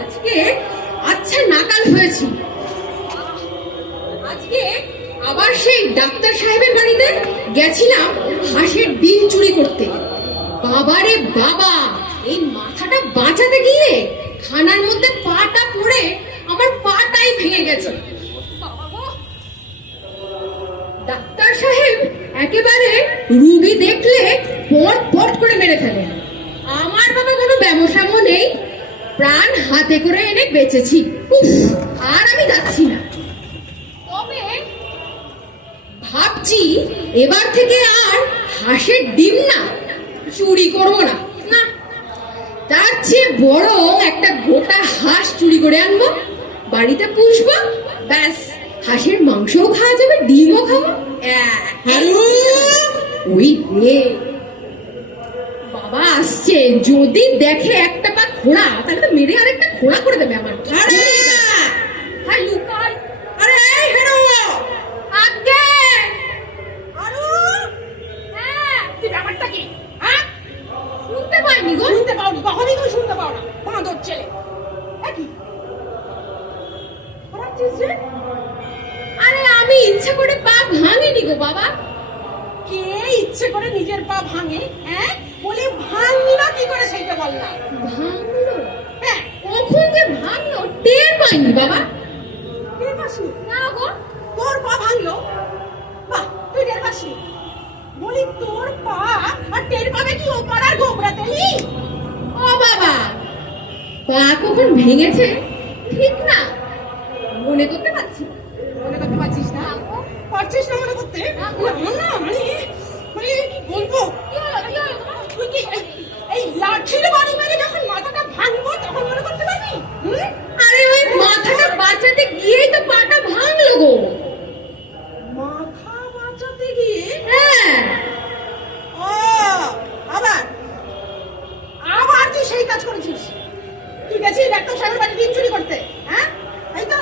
আজকে আচ্ছা নাকাল হয়েছি। আজকে আবার সেই ডাক্তার সাহেবের বাড়িতে গেছিলাম হাঁসের ডিম চুরি করতে। বাবারে বাবা, এই মাথাটা বাঁচাতে গিয়ে খানার মধ্যে পাটা পড়ে আমার পাটাই ভেঙে গেছে। ডাক্তার সাহেব একেবারে রুগী দেখলে পট পট করে মেরে ফেলে। আমার বাবা কোনো ব্যবসামো নেই, প্রাণ হাতে করে এনে বেঁচেছি। উফ, আর আমি যাচ্ছি না। তবে ভাবছি এবার থেকে আর হাঁসের ডিম না চুরি করবো না। না, তার চেয়ে বরং একটা গোটা হাঁস চুরি করে আনবো, বাড়িতে পুষবো, ব্যাস হাঁসের মাংসও খাওয়া যাবে, ডিমও খাবো। ওই রে বাবা আসছে, যদি দেখে একটা পা খোড়া তাহলে তো মেরে আরেকটা খোড়া করে দেবে আমার। হ্যাঁ লুকাই। আরে এই হেরো আগে আরো। হ্যাঁ তুই ব্যাপারটা কি? হ্যাঁ শুনতে পাইনি গো। শুনতে পাওনি? কখনই তুমি শুনতে পাও না, বাঁদর ছেলে। কি করাচ্ছিস রে? আরে আমি ইচ্ছে করে পা ভাঙিনি গো বাবা। কে ইচ্ছে করে নিজের পা ভাঙে? হ্যাঁ বলে ভাঙলো কি করে সেইটা বল না। ভাঙলো? হ্যাঁ কখন যে ভাঙলো টের পাইনি বাবা। টের পাসনি? না গো। তোর পা ভাঙলো? বাহ, তুই টের পাসনি? বলি তোর পা আর টের পাবে কি ও পাড়ার গোবরা তেলি? ও বাবা, পা কখন ভেঙেছে ঠিক না মনে করতে পারছি। মনে করতে পারছিস না? পারছিস না মনে করতে? না মানে মানে কি বলবো? তুই কি এই লাঠির বাড়ি মেরে যখন মাথাটা ভাঙবো তখন মনে করতে পারবি? আরে ওই মাথাটা বাঁচাতে গিয়েই তো পাটা ভাঙলো গো। মাথা বাঁচাতে গিয়ে? হ্যাঁ। ও আবার আবার তুই সেই কাজ করেছিস? তুই গেছিস ডাক্তার সাহেবের বাড়ি ডিম চুরি করতে? হ্যাঁ তাই তো?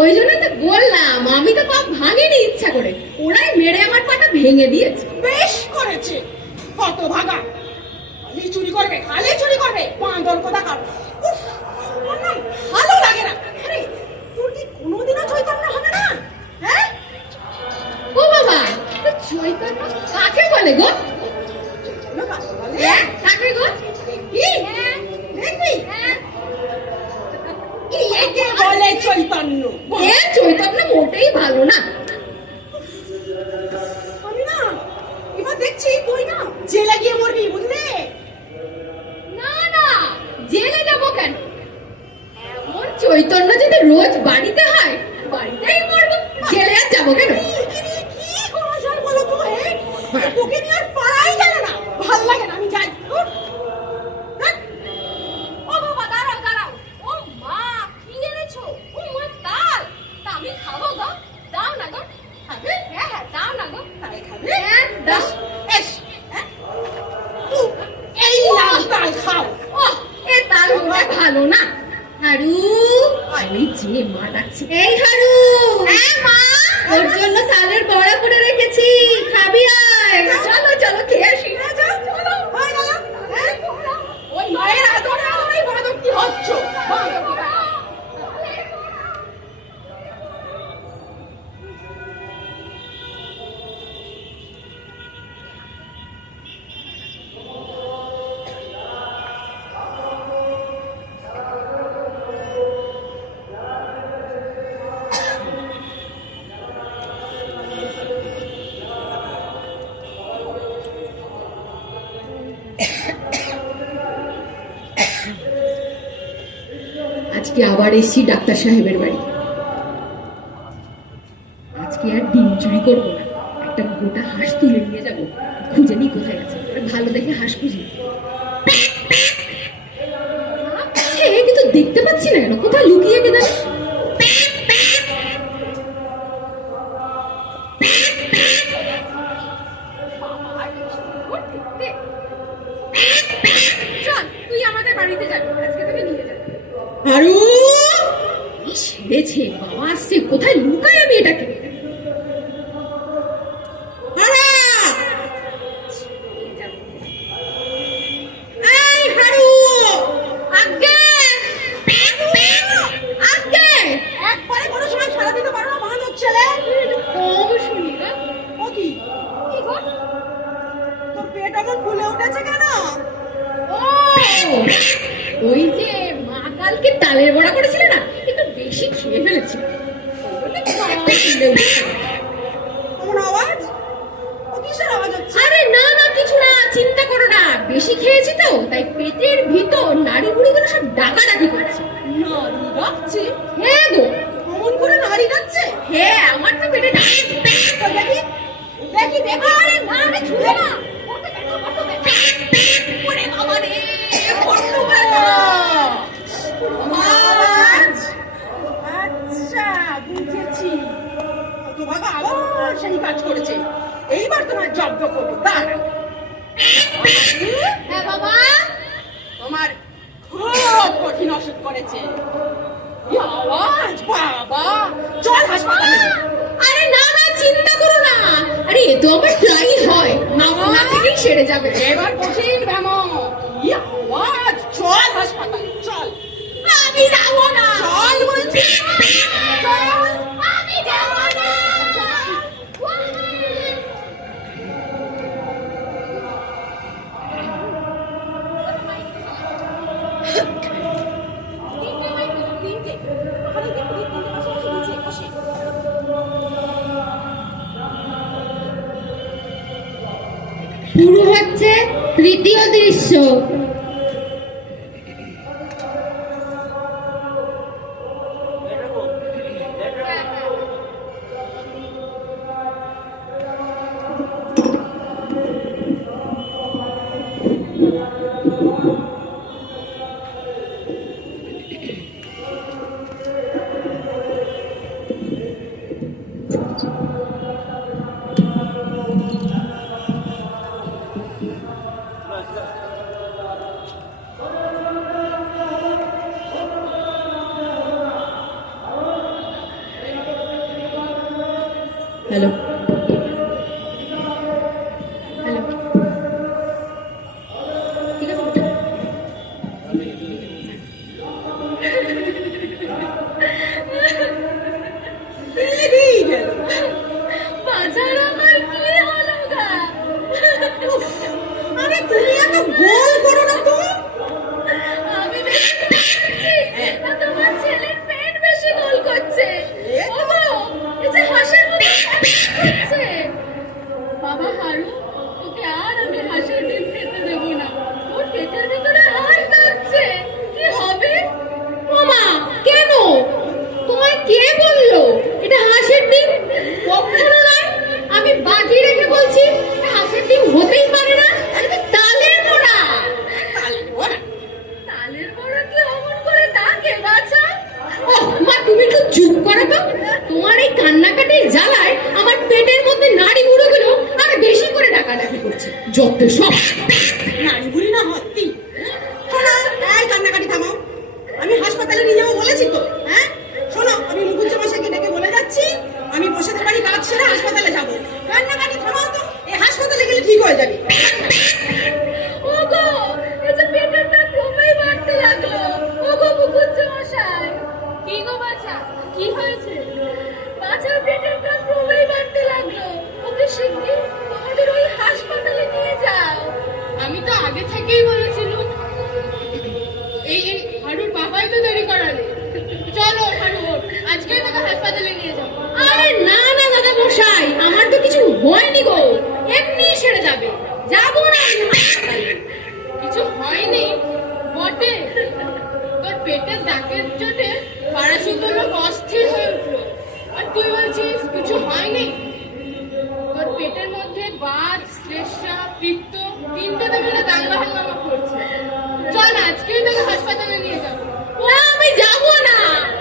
ওই জন্য তো বললাম আমি তো পা ভাঙিনি ইচ্ছা করে, ওরাই মেরে আমার পাটা ভেঙে দিয়েছে। বেশ করেছে, কত ভাগা। খালি চুরি করবে, খালি চুরি করবে, বাঁদর কোথাকার। ওর না ভালো লাগে না। আরে তোর কি কোনোদিনও চৈতন্য হবে না? হ্যাঁ ও বাবা, চৈতন্য কাকে বলে গো? চৈতন্য কাকে বলে? কাকে গো? কি দেখবি? একে বলে চৈতন্য। এ চৈতন্য মোটেই ভালো না। আমি না এবার দেখছি তুই না জেলে গিয়ে মরবি, বুঝলে? না না, জেলে যাবো কেন? এমন চৈতন্য যদি রোজ বাড়িতে হয় বাড়িতেই মরবো, জেলে আর যাবো কেন? কি করা বলো তো? তোকে নিয়ে আর পাড়াই গেল না, ভাল লাগে না, আমি যাই। ও বাবা দাঁড়াও দাঁড়াও, ও মা কি এনেছো? ও মা তাল, তা আমি খাবো গো, দাও না গো। খাবে? হ্যাঁ হ্যাঁ দাও না গো। তাই খাবে? হ্যাঁ দাও। এস এই নাও তাল খাও। ও এ তাল ভালো না। হারু, আমি যে মা ডাকছি। এই হারু। হ্যাঁ মা, ওর জন্য তালের বড়া করে রেখেছি, খাবি আয়। চলো চলো খেয়ে আসি। চলো হয়ে গেল। ওই মায়ের আদরে আমি বাঁদরটি হচ্ছ। আজকে আবার এসছি ডাক্তার সাহেবের বাড়ি। আজকে আর ডিম চুরি করবো না, একটা গোটা হাঁস তুলে নিয়ে যাবো। খুঁজে নি কোথায় আছে, ভালো দেখে হাঁস খুঁজি। কিন্তু দেখতে পাচ্ছি না কেন, কোথায় লুকিয়ে গেল? চল তুই আমাদের বাড়িতে যাবি, আজকে তোকে নিয়ে যাবো। আরু সেরেছে, বাবা আসছে, কোথায় লুকাই আমি এটাকে? কেমন ফুলে উঠেছে কেন? ও ওই যে মা কালকে তালের বড়া করেছিল না, একটু বেশি খেয়ে ফেলেছি। আমার আওয়াজ? ও কিসের আওয়াজ হচ্ছে? আরে না না, কিছু না, চিন্তা করো না। বেশি খেয়েছি তো, তাই পেটের ভিতর নাড়ি বুড়িগুলো সব ডাকাডাকি করছে। নারী ডাকছে? হ্যাঁ গো, অমন করে নারী ডাকছে? হ্যাঁ, আমার তো পেটে ডাকছে। তো দেখি দেখি দেখি। আরে না রে, ছুঁড়ে না। ওরে বাবা রে, বড্ড ব্যথা। আওয়াজ? আচ্ছা, বুঝেছি। তোমাকে আবার সেই কাজ করেছে। এইবার তোমার জব্দ করবো, দাঁড়া। হ্যাঁ বাবা। তোমার খুব কঠিন অসুখ করেছে। কি আওয়াজ বাবা! চল হাসপাতালে। আরে না না, চিন্তা করো না। আরে এ তো আমার প্রায়ই হয়, না থেকেই সেরে যাবে। এবার কঠিন ব্যামো। কি আওয়াজ! চল হাসপাতালে, চল। আমি যাবো না। চল বলছি। চল। আমি যাবো না। শুরু হচ্ছে তৃতীয় দৃশ্য। হ্যালো হ্যালো, ঠিক আছে। বেরিয়ে গেল। বাজার আমার কি হলো গা? উফ, আরে তুমি এত গোল করো না তো। আমি দেখছি তোমার ছেলের পেট বেশি গোল করছে। ওগো, এই যে হাঁসের মতো হচ্ছে। বাবা হারু, ওকে আর আমি হাঁসের ডিম খেতে দেবো না। ওর পেটের ভিতরে হাঁস যাচ্ছে। কি হবে? ওমা, কেন? তোমায় কে বললো এটা হাঁসের ডিম? কখনো নয়। আমি বাজি রেখে বলছি, হাঁসের ডিম হতেই পারে না। এটা তালের বড়া। তালের বড়া? তালের বড়া কি অমন করে ডাকে বাছা? ও মা, তুমি একটু চুপ করো তো। তোমার এই কান্নাকাটির জ্বালায় আমার পেটের মধ্যে নাড়ি বুড়োগুলো আর বেশি করে ডাকাডাকি করছে। যত সব নারী বুড়ি না হত্যি। শোনো, এই কান্নাকাটি থামাও। আমি হাসপাতালে নিয়ে যাবো বলেছি তো। হ্যাঁ, শোনো, আমি মুখুজ্জ মশাইকে ডেকে বলে যাচ্ছি, আমি বসে বাড়ি কাজ সেরে হাসপাতালে যাবো। কান্নাকাটি থামাও তো, এই হাসপাতালে গেলে ঠিক হয়ে যাবে। ওগো, এই যে পেটেরটা ক্রমেই বাড়তে লাগলো। ওগো মুখুজ্জ মশাই। কি গো বাছা, কি হয়েছে? বাছার পেটেরটা ক্রমেই বাড়তে লাগলো। ওকে শিগগির আমাদের ওই হাসপাতালে নিয়ে যাও। আমি তো আগে থেকেই বলেছিলাম। এই হারুর বাবাই তো দেরি করালে। চলো হারু, আজকেই তোকে হাসপাতালে নিয়ে যাবো। আরে না না দাদা মশাই, আমার তো কিছু হয়নি গো, এমনি সেরে যাবে। যাবো না আমি হাসপাতালে। কিছু হয়নি বটে, তোর পেটের দাগের চোটে পাড়াশুদ্ধ লোক অস্থির হয়ে উঠলো, আর তুই বলছিস কিছু হয়নি? তোর পেটের মধ্যে বাত, শ্লেষ্মা, পিত্ত তিনটেতে মিলে দাঙ্গা হাঙ্গামা করছে। চল আজকেই তোকে হাসপাতালে নিয়ে যাবো। না আমি যাবো না,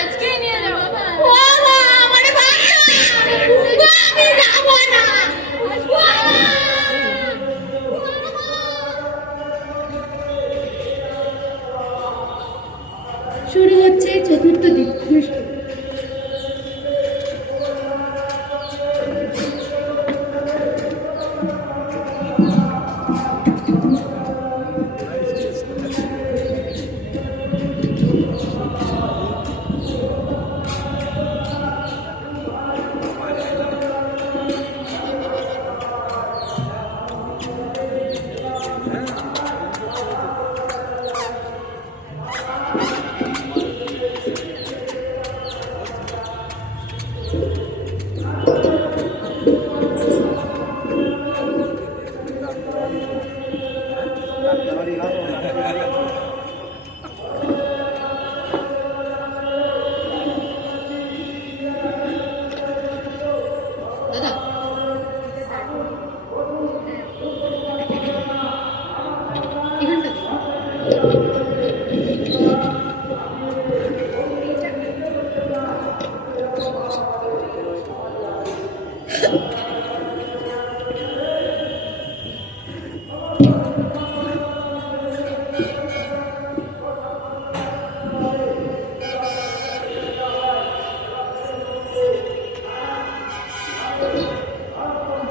আজকেই নিয়ে যাবো। ও মা, আমারে বাঁচা। আমি যাবো না। শুরু হচ্ছে চতুর্থ দৃশ্য।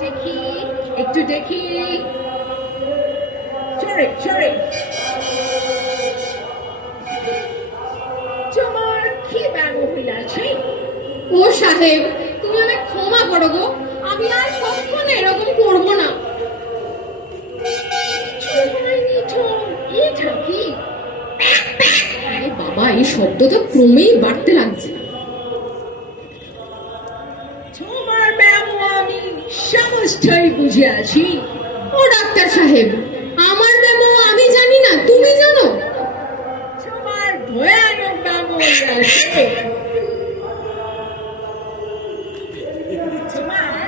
দেখি, একটু দেখি। চড়ে চড়ে। তোমার কি ব্যাগ হইয়াছে? ও সাহেব, তুমি আমায় ক্ষমা করো গো, আমি আর কখনো এরকম করবো না। এটা কি? আরে বাবা, এই শব্দ তো ক্রমেই বাড়তে লাগছে। তোমার ব্যাগ আমি সমস্তই বুঝে আছি। ও ডাক্তার সাহেব, আমার মেমো আমি জানি না, তুমি জানো? তোমার ভয়ানক ব্যাগ হইয়াছে। তোমার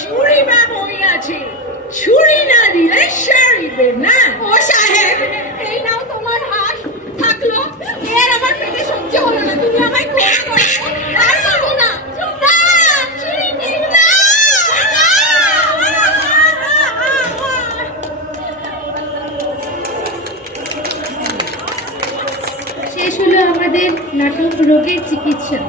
ছুরি ব্যাগ হইয়াছে। ছুরি না দিলে সারিবে না। ও সাহেব, এই নাও তোমার হাত, থাকলো। এর আমার পেটে সহ্য হলো না, তুমি আমায় ক্ষমা করো। আর করবো না। না, ছুরি দিন না। শেষ হলো আমাদের নাটক রোগের চিকিৎসা।